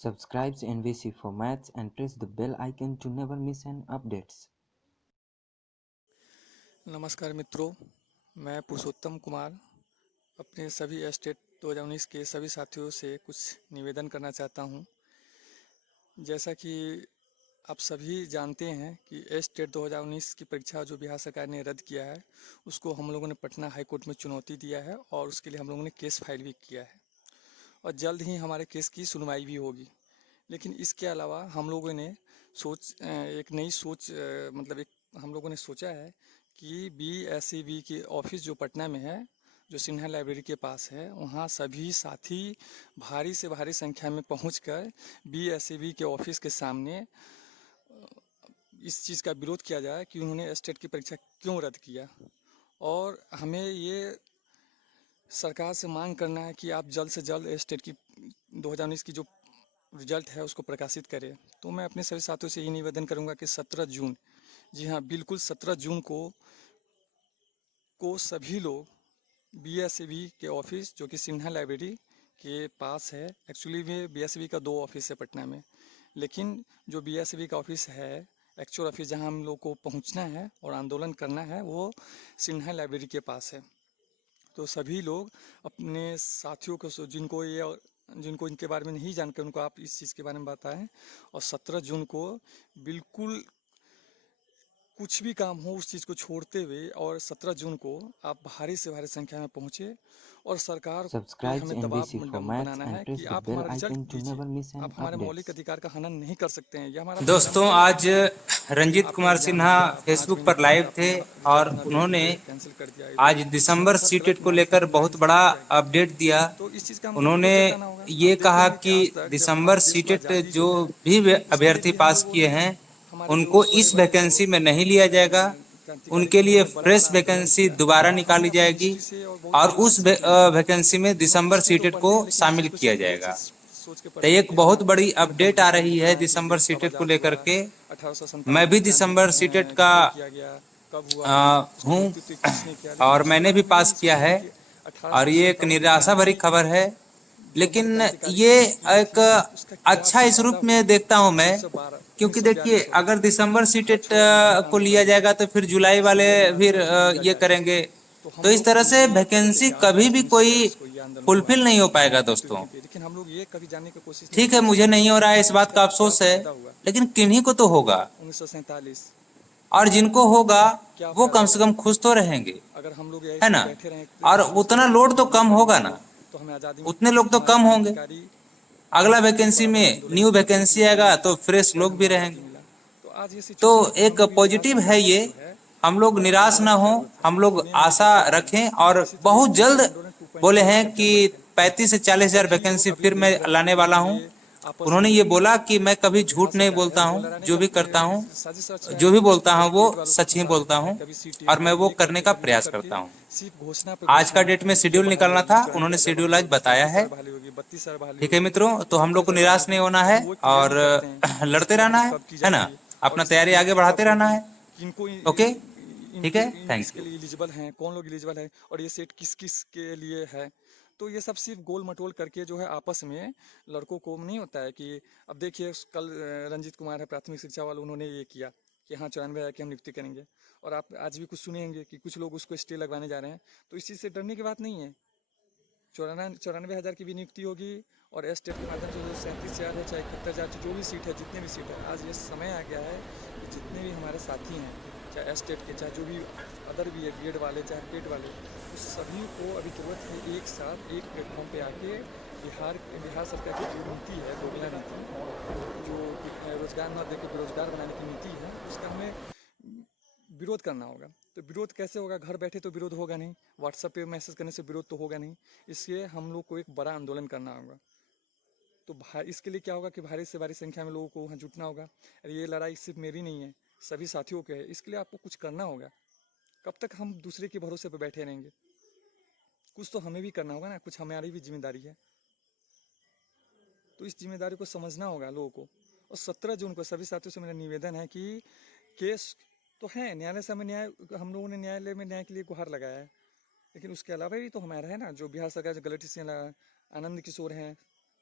Subscribe NVC for Maths and press the bell icon to never miss an updates. नमस्कार मित्रों, मैं पुरुषोत्तम कुमार अपने सभी एस्टेट 2019 के सभी साथियों से कुछ निवेदन करना चाहता हूं। जैसा कि आप सभी जानते हैं कि एस्टेट 2019 की परीक्षा जो बिहार सरकार ने रद्द किया है, उसको हम लोगों ने पटना हाई कोर्ट में चुनौती दिया है और उसके लिए हम लोगों ने केस फाइल भी किया है और जल्द ही हमारे केस की सुनवाई भी होगी। लेकिन इसके अलावा हम लोगों ने एक नई सोच मतलब एक हम लोगों ने सोचा है कि BSEB के ऑफिस जो पटना में है, जो सिन्हा लाइब्रेरी के पास है, वहाँ सभी साथी भारी से भारी संख्या में पहुंचकर BSEB के ऑफिस के सामने इस चीज़ का विरोध किया जाए कि उन्होंने एस्टेट की परीक्षा क्यों रद्द किया। और हमें ये सरकार से मांग करना है कि आप जल्द से जल्द एस्टेट की 2019 की जो रिजल्ट है उसको प्रकाशित करें। तो मैं अपने सभी साथियों से ये निवेदन करूंगा कि 17 जून, जी हाँ बिल्कुल 17 जून को सभी लोग BSEB के ऑफिस जो कि सिन्हा लाइब्रेरी के पास है, एक्चुअली में BSEB का 2 ऑफिस है पटना में, लेकिन जो BSEB का ऑफिस है, एक्चुअल ऑफिस जहां हम लोग को पहुंचना है और आंदोलन करना है, वो सिन्हा लाइब्रेरी के पास है। तो सभी लोग अपने साथियों को जिनको इनके बारे में नहीं जानते, उनको आप इस चीज़ के बारे में बताएं। और 17 जून को बिल्कुल कुछ भी काम हो उस चीज़ को छोड़ते हुए और 17 जून को आप भारी से भारी संख्या में पहुंचे और सरकार पे Subscribe हमें दबाव NVC for Maths banana and है कि press the आप bell हमारा रिजल्ट icon to दीजिए। never miss आप an हमारे मौलिक updates. अधिकार का हनन नहीं कर सकते हैं, यह हमारा दोस्तों, फंडामेंटल राइट आज है। रंजीत आपने कुमार एग्ज़ाम सिन्हा दिया, 5 फेसबुक महीने पर के बाद लाइव थे आपने रिजल्ट और ना देते उन्होंने हुए कैंसिल कर दिया आज ये दिसंबर बहुत सीटेट गलत को नाराजगी लेकर हम बहुत लोगों से बड़ा की जाएगी। अपडेट दिया। तो इस चीज़ का हम लोग को उन्होंने विरोध जताना होगा। ये आप देखे कहा होंगे कि कि आज तक जब दिसंबर हमारे देश को सीटेट आज़ादी जो जो है, भी उसके अभ्यर्थी लिए हम पास लोगों किए ने हैं हमारे जो उनको बड़े इस बड़े वैकेंसी में नहीं लिया जाएगा। क्रांतिकारी थे, उनके लिए उन्होंने बड़ा फ्रेश बड़ा आंदोलन वैकेंसी किया है। दोबारा हमने निकाली अपनी जाएगी हिस्ट्री से और बहुत और चीज़ों से उस सीख लिया है। वैकेंसी में हम लोग दिसंबर हिस्ट्री तो सीटेट को पढ़ते हैं, लेकिन उस चीज़ शामिल को किया ये जाएगा। चीज़ सोच के तो पढ़ते हैं एक कि बहुत बड़ी हमें कब अपडेट आ ब्रिटिश रही रूल है था, ये दिसंबर देश कब सीटेट को आज़ाद लेकर हुआ, के। 1857 मैं में भी क्रांति दिसंबर सीटेट का क्यों किया गया, कब हुआ, उसकी हूँ नियुक्ति किसने किया। लेकिन और उस मैंने समय भी हम ये पास नहीं किया सोचते है कि और ये एक 1857 में निराशा भरी क्रांति खबर है। जो हमारे लेकिन क्रांतिकारी ये किए एक थे, उसका क्या अच्छा इस फायदा रूप हुआ। में देखता हूं मैं, 1912 क्योंकि देखिए 1942 सॉरी, अगर दिसंबर भारत सीटेट छोड़ो आंदोलन का को लिया आंदोलन जाएगा तो फिर जुलाई वाले सीरिया निराकरण फिर को लिया ये जाएगा। करेंगे। तो तो हम इस लोग तरह से इंतजार करते वैकेंसी थे आज कभी तक भी कोई 1942 को ये आंदोलन हुआ फुलफिल नहीं हो पाएगा भारतीय दोस्तों। पृथ्वी पे, लेकिन हम लोग ये कभी जानने की कोशिश नहीं ठीक है, किए मुझे नहीं हो रहा है, इस कि बात उसका का क्या अफसोस है, फायदा हुआ। लेकिन किन्हीं को तो होगा 1947 और जिनको होगा क्या वो फायदा कम से हुआ कम खुश तो रहेंगे, अगर हम लोग है ऐसे ही ना। बैठे रहें और सोचते उतना रहें कि लोड तो हम नहीं कम होगा करेंगे ना, तो हमें आज़ादी उतने लोग तो हमारे कम होंगे। क्रांतिकारी अगला ने बहुत वैकेंसी बड़ा बड़ा में आंदोलन न्यू किया, वैकेंसी उसके आएगा लिए तो फ्रेश लोग भी हमें आज़ादी रहेंगे। मिला। तो आज ये तो सिचुएशन है कि हम एक लोग भी बिहार पॉजिटिव है सरकार ये, से जो है हम लोग बहुत निराश आंदोलन ना हो, किया हुआ था, हम लोग सुने नहीं आशा देते थे हम। रखें हम और किसी तरह बहुत जल्द आंदोलन बोले 2.0 हैं करके कि हम बैठे। 35 से 40 हजार सभी लोग वैकेंसी अभी फिर मैं देख रहे हैं लाने कि वाला हूँ। ये आपस उन्होंने में ये बोला कि मैं कभी जो बिहार झूठ नहीं सरकार है बोलता वो हूँ, लड़ाने जो का भी करता हूँ, साजिश रचा जो है। भी बोलता हूँ कभी वो टेट वालों को सच ही फंसा बोलता रखे हैं, हूँ कभी सीटेट, और मैं कभी वो ये करने करके, का कभी वो प्रयास करके, करता हूँ। सिर्फ घोषणा पे आज का घोषणा डेट में जो शेड्यूल बहाली निकलना होगी, था, 40 उन्होंने हज़ार शेड्यूल बहाली आज होगी, बताया 35 है। हज़ार बहाली होगी, 32 हज़ार बहाली ठीक है होगी, मित्रों, तो हम 25 लोग को हज़ार बहाली निराश नहीं होगी, होना है हम वो क्लियर और नहीं करते हैं कि लड़ते इसकी रहना बहाली है कब की है ना। जाएगी और अपना इसकी तैयारी आगे नियुक्ति कब बढ़ाते रहना होगी, है। किनको ओके, ठीक है, थैंक इसके यू। लिए एलिजिबल हैं, कौन लोग एलिजिबल हैं और ये सेट किस किस के लिए है। तो ये सब सिर्फ गोल मटोल करके जो है आपस में लड़कों को नहीं होता है कि अब देखिए कल रंजीत कुमार है प्राथमिक शिक्षा वाले, उन्होंने ये किया कि हाँ 94 की हम नियुक्ति करेंगे और आप आज भी कुछ सुनेंगे कि कुछ लोग उसको स्टे लगवाने जा रहे हैं। तो इस चीज़ से डरने की बात नहीं है। 94,000 की भी नियुक्ति होगी और एस्टेट के माध्यम से जो 37,000 है, चाहे 71,000 जो भी सीट है, जितने भी सीट है, आज ये समय आ गया है कि जितने भी हमारे साथी हैं, चाहे एस्टेट के, चाहे जो भी अदर भी है, बीएड वाले चाहे पेड वाले, उस सभी को अभी ज़रूरत है एक साथ एक प्लेटफॉर्म पे आके बिहार सरकार की जो नीति है, दोगला नीति, जो रोजगार न देकर बेरोजगार बनाने की नीति है, उसका हमें विरोध करना होगा। तो विरोध कैसे होगा, घर बैठे तो विरोध होगा नहीं, व्हाट्सएप पे मैसेज करने से विरोध तो होगा नहीं, इसलिए हम लोग को एक बड़ा आंदोलन करना होगा। तो इसके लिए क्या होगा कि भारी से भारी संख्या में लोगों को वहाँ जुटना होगा। और ये लड़ाई सिर्फ मेरी नहीं है, सभी साथियों की है, इसके लिए आपको कुछ करना होगा। कब तक हम दूसरे के भरोसे पर बैठे रहेंगे, कुछ तो हमें भी करना होगा ना, कुछ हमारी भी जिम्मेदारी है। तो इस जिम्मेदारी को समझना होगा लोगों को। और 17 जून को सभी साथियों से मेरा निवेदन है कि केस तो है, न्यायालय से हमें हम लोगों ने न्यायालय में न्याय के लिए गुहार लगाया है, लेकिन उसके अलावा भी तो हमारा है ना, जो बिहार सरकार जो गलत से आनंद किशोर हैं,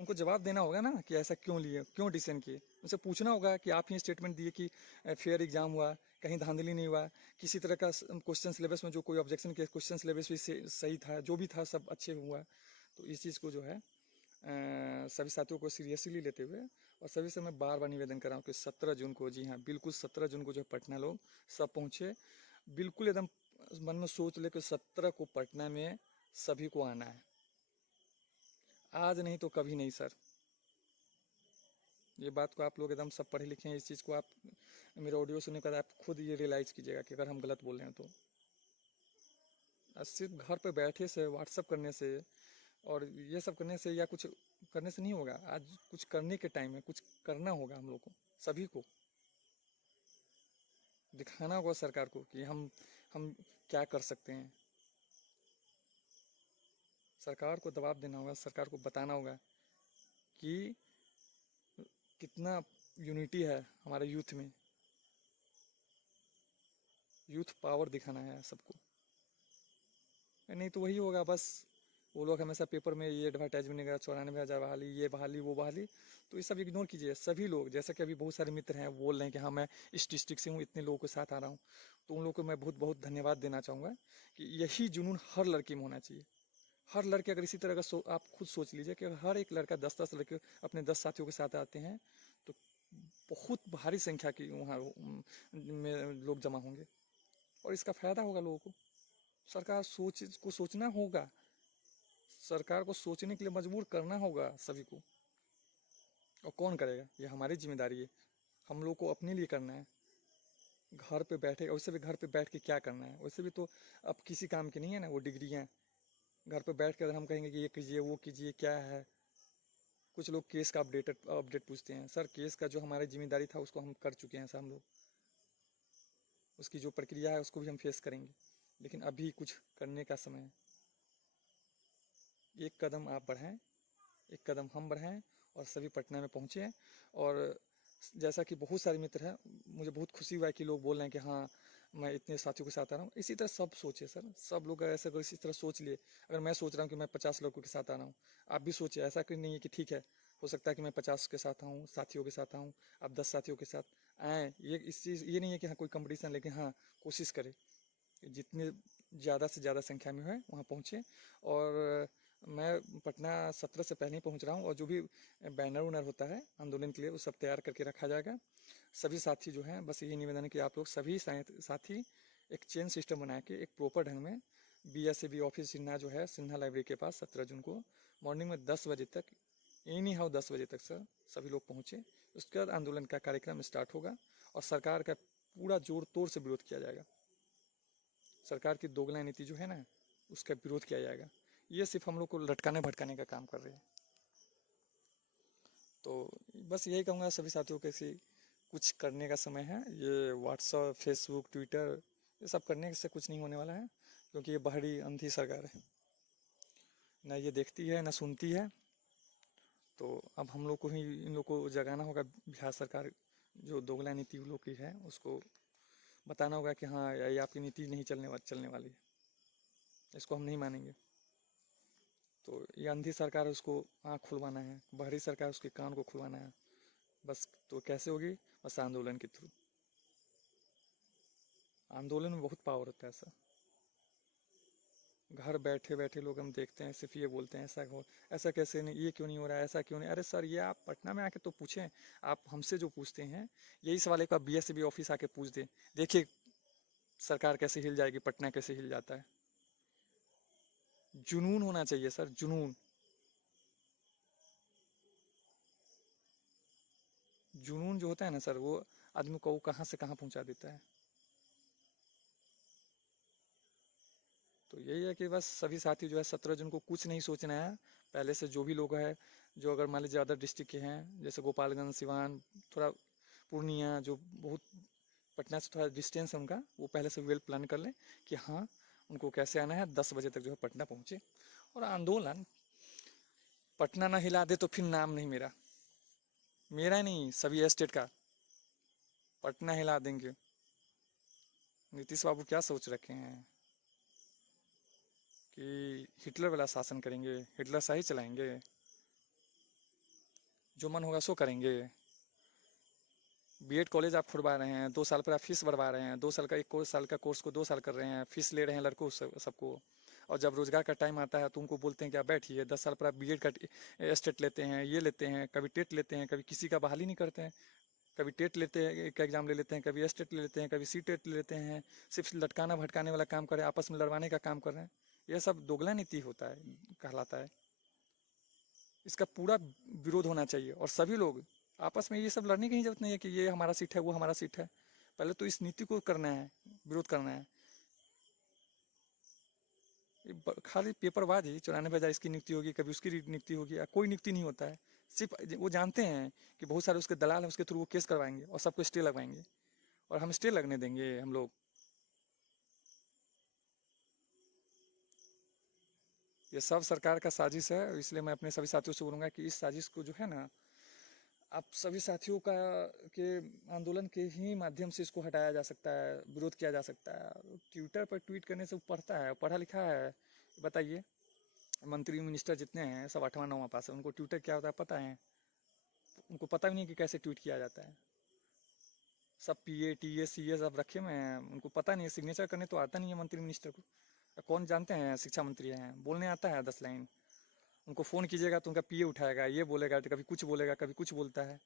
उनको जवाब देना होगा ना कि ऐसा क्यों लिए, क्यों डिसीजन किए। उनसे पूछना होगा कि आप ही स्टेटमेंट दिए कि फेयर एग्जाम हुआ, कहीं धांधली नहीं हुआ, किसी तरह का क्वेश्चन सिलेबस में जो कोई ऑब्जेक्शन के क्वेश्चन सिलेबस भी सही था, जो भी था सब अच्छे हुआ। तो इस चीज़ को जो है सभी साथियों को सीरियसली लेते हुए, और सभी से मैं बार बार निवेदन कर रहा हूँ कि 17 जून को, जी हाँ बिल्कुल 17 जून को जो पटना लोग सब पहुँचे, बिल्कुल एकदम मन में सोच ले कि 17 को पटना में सभी को आना है, आज नहीं तो कभी नहीं सर। ये बात को आप लोग एकदम सब पढ़े लिखे हैं, इस चीज़ को आप मेरे ऑडियो सुनने के बाद आप खुद ये रियलाइज़ कीजिएगा कि अगर हम गलत बोल रहे हैं तो। सिर्फ घर पे बैठे से, व्हाट्सअप करने से और ये सब करने से या कुछ करने से नहीं होगा। आज कुछ करने के टाइम है, कुछ करना होगा हम लोग को, सभी को दिखाना होगा सरकार को कि हम क्या कर सकते हैं। सरकार को दबाव देना होगा, सरकार को बताना होगा कि कितना यूनिटी है हमारे यूथ में, यूथ पावर दिखाना है सबको। नहीं तो वही होगा बस, वो लोग हमेशा पेपर में ये एडवर्टाइजमेंट करेगा 94,000 बहाली, ये बहाली वो बहाली, तो ये सब इग्नोर कीजिए। सभी लोग, जैसे कि अभी बहुत सारे मित्र हैं बोल रहे हैं कि हाँ मैं इस डिस्ट्रिक्ट से हूँ, इतने लोगों के साथ आ रहा हूँ, तो उन लोगों को मैं बहुत बहुत धन्यवाद देना चाहूँगा कि यही जुनून हर लड़की में होना चाहिए। हर लड़के अगर इसी तरह का आप खुद सोच लीजिए कि हर एक लड़का 10-10 लड़के अपने 10 साथियों के साथ आते हैं तो बहुत भारी संख्या की वहाँ में लोग जमा होंगे और इसका फायदा होगा लोगों को। सरकार सोचना होगा, सरकार को सोचने के लिए मजबूर करना होगा सभी को। और कौन करेगा? ये हमारी जिम्मेदारी है, हम लोग को अपने लिए करना है। घर पे बैठे, वैसे भी घर पे बैठ के क्या करना है, वैसे भी तो अब किसी काम की नहीं है ना वो डिग्रियाँ। घर पे बैठ कर अगर हम कहेंगे कि ये कीजिए वो कीजिए, क्या है। कुछ लोग केस का अपडेट पूछते हैं। सर केस का जो हमारी जिम्मेदारी था उसको हम कर चुके हैं सर, हम लोग उसकी जो प्रक्रिया है उसको भी हम फेस करेंगे, लेकिन अभी कुछ करने का समय है। एक कदम आप बढ़ाएं, एक कदम हम बढ़ाएं और सभी पटना में पहुँचे। और जैसा कि बहुत सारे मित्र हैं, मुझे बहुत खुशी हुआ कि लोग बोल रहे हैं कि हाँ मैं इतने साथियों के साथ आ रहा हूँ। इसी तरह सब सोचे सर, सब लोग ऐसे अगर इसी तरह सोच लिए, अगर मैं सोच रहा हूँ कि मैं 50 लोगों के साथ आ रहा हूँ, आप भी सोचिए। ऐसा कोई नहीं है कि ठीक है, हो सकता है कि मैं 50 के साथ आऊँ, साथियों के साथ आऊँ, आप 10 साथियों के साथ आएँ। ये इस चीज़ ये नहीं है कि हाँ कोई कंपटीशन, लेकिन हाँ कोशिश करें जितने ज़्यादा से ज़्यादा संख्या में है वहाँ पहुँचे। और मैं पटना 17 से पहले ही पहुँच रहा हूँ, और जो भी बैनर वैनर होता है आंदोलन के लिए वो सब तैयार करके रखा जाएगा। सभी साथी जो हैं, बस यही निवेदन है कि आप लोग सभी साथी एक चेन सिस्टम बना के एक प्रॉपर ढंग में BSAB ऑफिस सिन्हा जो है, सिन्हा लाइब्रेरी के पास 17 जून को मॉर्निंग में 10 बजे तक, एनी हाउ 10 बजे तक सर सभी लोग पहुँचे। उसके बाद आंदोलन का कार्यक्रम स्टार्ट होगा और सरकार का पूरा जोर तोड़ से विरोध किया जाएगा। सरकार की दोगला नीति जो है ना, उसका विरोध किया जाएगा। ये सिर्फ हम लोग को लटकाने भटकाने का काम कर रहे हैं। तो बस यही कहूँगा सभी साथियों के कि कुछ करने का समय है। ये व्हाट्सअप, फेसबुक, ट्विटर ये सब करने से कुछ नहीं होने वाला है, क्योंकि ये बाहरी अंधी सरकार है, ना ये देखती है ना सुनती है। तो अब हम लोग को ही इन लोग को जगाना होगा। बिहार सरकार जो दोगला नीति उन लोग की है उसको बताना होगा कि हाँ ये आपकी नीति नहीं चलने वाली है, इसको हम नहीं मानेंगे। तो ये अंधी सरकार है, उसको आँख खुलवाना है, बाहरी सरकार उसके कान को खुलवाना है बस। तो कैसे होगी? बस आंदोलन के थ्रू। आंदोलन में बहुत पावर होता है सर। घर बैठे बैठे लोग हम देखते हैं सिर्फ ये बोलते हैं ऐसा कैसे नहीं, ये क्यों नहीं हो रहा है, ऐसा क्यों नहीं। अरे सर ये आप पटना में आके तो पूछें। आप हमसे जो पूछते हैं यही सवाल एक बार BSAB ऑफिस आके पूछ दें, देखिए सरकार कैसे हिल जाएगी, पटना कैसे हिल जाता है। जुनून होना चाहिए सर, जुनून। जुनून जो होता है ना सर, वो आदमी को कहाँ से कहाँ पहुँचा देता है। तो यही है कि बस सभी साथी जो है 17 जून को कुछ नहीं सोचना है। पहले से जो भी लोग हैं, जो अगर मान लीजिए अदर डिस्ट्रिक्ट के हैं, जैसे गोपालगंज, सिवान, थोड़ा पूर्णिया, जो बहुत पटना से थोड़ा डिस्टेंस है उनका, वो पहले से वेल प्लान कर लें कि हाँ उनको कैसे आना है। 10 बजे तक जो है पटना पहुँचे। और आंदोलन पटना ना हिला दे तो फिर नाम नहीं मेरा, मेरा नहीं सभी स्टेट का। पटना हिला देंगे। नीतीश बाबू क्या सोच रखे हैं कि हिटलर वाला शासन करेंगे, हिटलर शाही चलाएंगे? जो मन होगा सो करेंगे। बीएड कॉलेज आप खुलवा रहे हैं, 2 साल पर आप फीस बढ़वा रहे हैं, 2 साल का 1 साल का कोर्स को 2 साल कर रहे हैं, फीस ले रहे हैं लड़कों सबको। और जब रोजगार का टाइम आता है तो उनको बोलते हैं कि आप बैठिए, 10 साल पर आप बीएड का स्टेट लेते हैं, ये लेते हैं, कभी टेट लेते हैं, कभी किसी का बहाली नहीं करते हैं, कभी टेट लेते हैं का एग्जाम ले लेते हैं, कभी स्टेट ले लेते हैं, कभी सी टेट ले लेते हैं, सिर्फ लटकाना भटकाने वाला काम कर रहे हैं, आपस में लड़वाने का काम कर रहे हैं। यह सब दोगला नीति होता है, कहलाता है। इसका पूरा विरोध होना चाहिए और सभी लोग आपस में ये सब लड़ने की ही जरूरत नहीं है कि ये हमारा सीट है वो हमारा सीट है। पहले तो इस नीति को करना है, विरोध करना है। खाली पेपरबाजी 94,000 इसकी नियुक्ति होगी, कभी उसकी नियुक्ति होगी, कोई नियुक्ति नहीं होता है। सिर्फ वो जानते हैं कि बहुत सारे उसके दलाल हैं, उसके थ्रू वो केस करवाएंगे और सबको स्टे लगवाएंगे, और हम स्टे लगने देंगे हम लोग? ये सब सरकार का साजिश है। इसलिए मैं अपने सभी साथियों से बोलूँगा कि इस साजिश को जो है ना, आप सभी साथियों का के आंदोलन के ही माध्यम से इसको हटाया जा सकता है, विरोध किया जा सकता है। ट्विटर पर ट्वीट करने से वो पढ़ता है, पढ़ा लिखा है। बताइए, मंत्री मिनिस्टर जितने हैं सब 8वां 9वां पास है, उनको ट्विटर क्या होता है पता है? उनको पता भी नहीं कि कैसे ट्वीट किया जाता है। सब PA TA CA सब रखे हुए हैं, उनको पता नहीं है। सिग्नेचर करने तो आता नहीं है मंत्री मिनिस्टर को। कौन जानते हैं शिक्षा मंत्री हैं, बोलने आता है 10 लाइन। उनको फ़ोन कीजिएगा तो उनका PA उठाएगा, ये बोलेगा तो कभी कुछ बोलेगा, कभी कुछ बोलता है।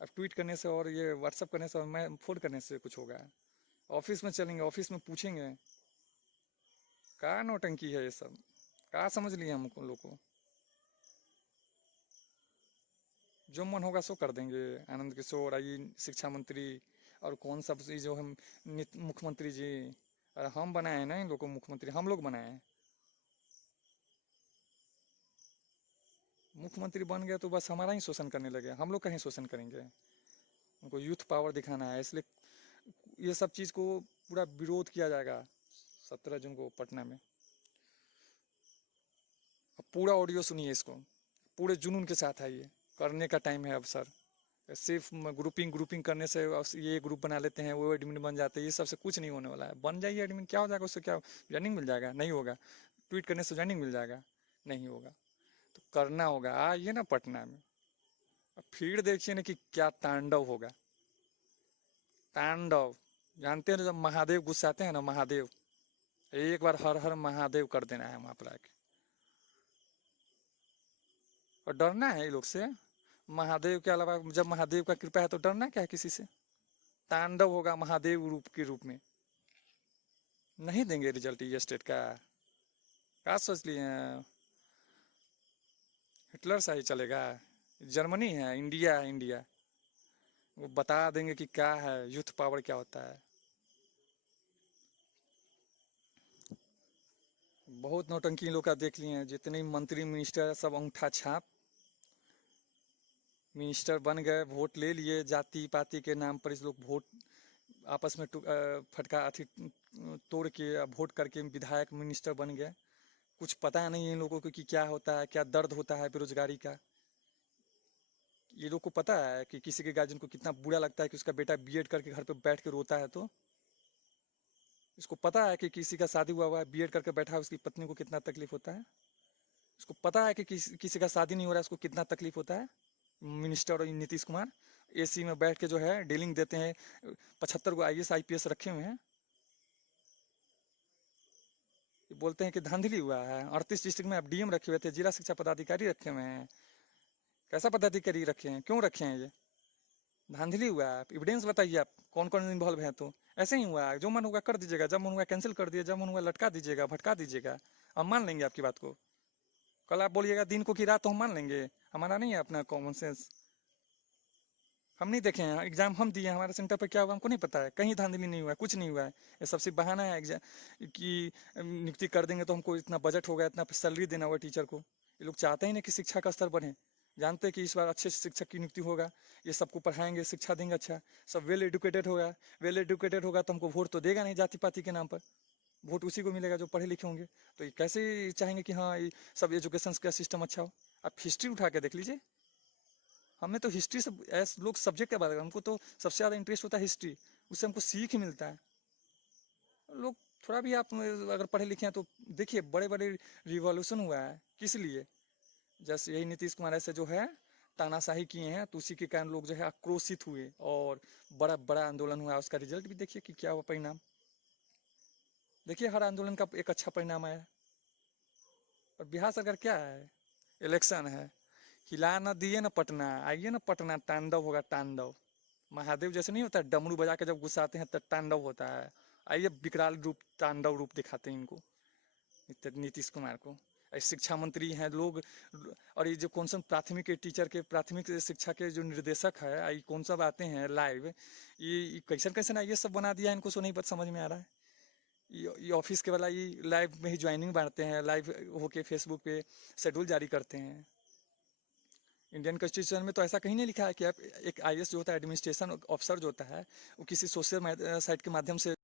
अब ट्वीट करने से और ये व्हाट्सअप करने से और मैं फ़ोन करने से कुछ होगा? ऑफिस में चलेंगे, ऑफिस में पूछेंगे। क्या नौटंकी है ये सब? क्या समझ लिए हम लोग को? जो मन होगा सो कर देंगे। आनंद किशोर आई शिक्षा मंत्री, और कौन सब जो हम मुख्यमंत्री जी, अरे हम बनाए हैं ना इन लोग को मुख्यमंत्री, हम लोग बनाए हैं। मुख्यमंत्री बन गए तो बस हमारा ही शोषण करने लगे, हम लोग कहीं शोषण करेंगे? उनको यूथ पावर दिखाना है, इसलिए ये सब चीज़ को पूरा विरोध किया जाएगा 17 जून को पटना में। अब पूरा ऑडियो सुनिए इसको, पूरे जुनून के साथ आइए। करने का टाइम है अब सर। सिर्फ ग्रुपिंग करने से ये ग्रुप बना लेते हैं, वो एडमिन बन जाते हैं, ये सबसे कुछ नहीं होने वाला है। बन जाइए एडमिन, क्या हो जाएगा उससे? क्या ज्वाइनिंग मिल जाएगा? नहीं होगा। ट्वीट करने से ज्वाइनिंग मिल जाएगा? नहीं होगा। तो करना होगा। आइए ना पटना में, फिर देखिए ना कि क्या तांडव होगा। तांडव, जानते हैं जब महादेव गुस्साते हैं ना, महादेव, एक बार हर हर महादेव कर देना है वहां पर आके, और डरना है ये लोग से। महादेव के अलावा जब महादेव का कृपा है तो डरना क्या है किसी से? तांडव होगा महादेव रूप के रूप में। नहीं देंगे रिजल्ट ये स्टेट का? क्या सोच लिए हैं? हिटलर सा ही चलेगा? जर्मनी है? इंडिया है? इंडिया वो बता देंगे कि क्या है यूथ पावर, क्या होता है। बहुत नौटंकी इन लोग का देख लिए हैं। जितने मंत्री मिनिस्टर सब अंगूठा छाप मिनिस्टर बन गए, वोट ले लिए, जाति पाति के नाम पर इस लोग वोट आपस में फटका अथी तोड़ के वोट करके विधायक मिनिस्टर बन गए। कुछ पता नहीं है इन लोगों को कि क्या होता है, क्या दर्द होता है बेरोजगारी का। ये लोग को पता है कि किसी के गार्जियन को कितना बुरा लगता है कि उसका बेटा बीएड करके घर पे बैठ के रोता है। तो इसको पता है कि किसी का शादी हुआ है, बीएड करके बैठा है, उसकी पत्नी को कितना तकलीफ होता है। इसको पता है कि किसी का शादी नहीं हो रहा है, उसको कितना तकलीफ होता है। मिनिस्टर और नीतीश कुमार AC में बैठ के जो है डीलिंग देते हैं। 75 को IAS IPS रखे हुए हैं। बोलते हैं कि धांधली हुआ है। 38 डिस्ट्रिक्ट में आप DM रखे हुए थे, जिला शिक्षा पदाधिकारी रखे हुए हैं। कैसा पदाधिकारी रखे हैं, क्यों रखे हैं? ये धांधली हुआ है? एविडेंस बताइए आप, कौन कौन इन्वॉल्व है। तो ऐसे ही हुआ है, जो मन होगा कर दीजिएगा, जब मन होगा कैंसिल कर दिए, जब मन होगा लटका दीजिएगा, भटका दीजिएगा। हम मान लेंगे आपकी बात को। कल आप बोलिएगा दिन को कि रात, तो हम मान लेंगे। हमारा नहीं है अपना कॉमन सेंस? हम नहीं देखे हैं एग्जाम, हम दिए, हमारे सेंटर पर क्या हुआ हमको नहीं पता है। कहीं धांधली नहीं हुआ है, कुछ नहीं हुआ है। ये सब सिर्फ बहाना है एग्जाम कि नियुक्ति कर देंगे तो हमको इतना बजट होगा, इतना सैलरी देना होगा टीचर को। ये लोग चाहते ही नहीं कि शिक्षा का स्तर बढ़े। जानते हैं कि इस बार अच्छे शिक्षक की नियुक्ति होगा, ये सबको पढ़ाएंगे, शिक्षा देंगे अच्छा, सब वेल एजुकेटेड होगा। वेल एजुकेटेड होगा तो हमको वोट तो देगा नहीं जाति पाति के नाम पर। वोट उसी को मिलेगा जो पढ़े लिखे होंगे। तो ये कैसे चाहेंगे कि हाँ ये सब एजुकेशन का सिस्टम अच्छा हो? आप हिस्ट्री उठा के देख लीजिए। हमें तो हिस्ट्री से ऐसे लोग सब्जेक्ट के बारे में, हमको तो सबसे ज़्यादा इंटरेस्ट होता है हिस्ट्री, उससे हमको सीख ही मिलता है। लोग थोड़ा भी आप अगर पढ़े लिखे हैं तो देखिए, बड़े बड़े रिवॉल्यूशन हुआ है किस लिए? जैसे यही नीतीश कुमार ऐसे जो है तानाशाही किए हैं, तो उसी के कारण लोग जो है आक्रोशित हुए और बड़ा बड़ा आंदोलन हुआ। उसका रिजल्ट भी देखिए कि क्या हुआ परिणाम। देखिए हर आंदोलन का एक अच्छा परिणाम आया। और बिहार सरकार क्या है, इलेक्शन है, हिला ना दिए ना पटना, आइए ना पटना, तांडव होगा तांडव। महादेव जैसे नहीं होता, डमरू बजा के जब गुस्साते हैं तब तांडव होता है। आइए विकराल रूप, तांडव रूप दिखाते हैं इनको, नीतीश कुमार को। शिक्षा मंत्री हैं लोग, और ये जो कौन सा प्राथमिक के टीचर के, प्राथमिक शिक्षा के जो निर्देशक है, ये कौन सब आते हैं लाइव, ये कैसन कैसन ये सब बना दिया है इनको, सो नहीं पता समझ में आ रहा है। ये ऑफिस के वाला ये लाइव में ही ज्वाइनिंग बांटते हैं, लाइव होके फेसबुक पे शेड्यूल जारी करते हैं। इंडियन कॉन्स्टिट्यूशन में तो ऐसा कहीं नहीं लिखा है कि आप एक आईएएस जो होता है, एडमिनिस्ट्रेशन ऑफिसर जो होता है, वो किसी सोशल साइट के माध्यम से